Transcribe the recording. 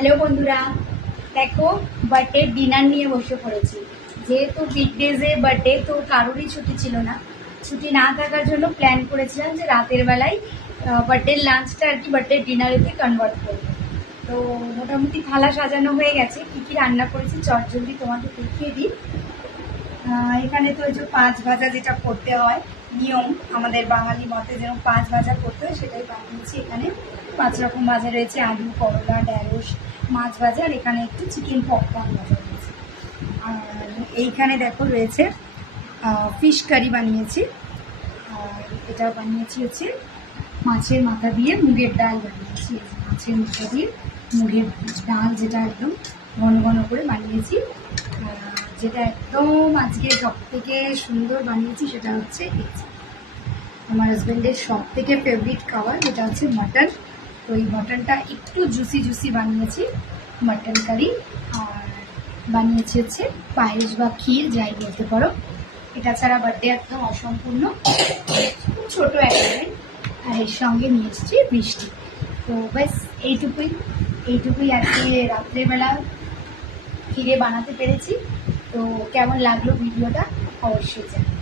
Hello বন্ধুরা, দেখো birthday dinner নিয়ে বসে পড়েছি। যেহেতু উইকডেজে বার্থডে, তো কারোরই ছুটি ছিল না। ছুটি না থাকার জন্য প্ল্যান করেছিলাম যে রাতের বেলায় বার্থডে লাঞ্চটা আর কি বার্থডে ডিনারেতে কনভার্ট করবো। তো মোটামুটি থালা সাজানো হয়ে গেছে। কী কী রান্না করেছি চটজলদি তোমাদের দেখিয়ে দিই। এখানে তো ওই যে 5 ভাজা যেটা করতে হয়, নিয়ম আমাদের বাঙালি মতে যেরকম 5 ভাজা করতে হয় সেটাই বানিয়েছি। এখানে 5 রকম ভাজা রয়েছে, আলু, করলা, ঢ্যাঁড়স, মাছ ভাজা, আর এখানে একটু চিকেন পপকর্ন ভাজা রয়েছে। আর এইখানে দেখো রয়েছে ফিশ কারি বানিয়েছি। আর এটা বানিয়েছি হচ্ছে মাছের মাথা দিয়ে মুগের ডাল বানিয়েছি। মাছের মাথা দিয়ে মুগের ডাল, যেটা একদম ঘন ঘন করে বানিয়েছি। যেটা একদম আজকে সব থেকে সুন্দর বানিয়েছি সেটা হচ্ছে আমার হাজব্যান্ডের সব থেকে ফেভারিট খাবার, যেটা হচ্ছে মাটন। তো এই মাটনটা একটু জুসি জুসি বানিয়েছি, মাটন কারি। আর বানিয়েছি হচ্ছে পায়েস বা ক্ষীর, যাই বলতে পারো। এটা ছাড়া বার্থডে একদম অসম্পূর্ণ, খুব ছোটো একটা। আর এর সঙ্গে নিয়ে এসেছি মিষ্টি। তো ব্যাস এইটুকুই আর কি রাত্রেবেলা ফিরে বানাতে পেরেছি। তো কেমন লাগলো ভিডিওটা অবশ্যই জানাবেন।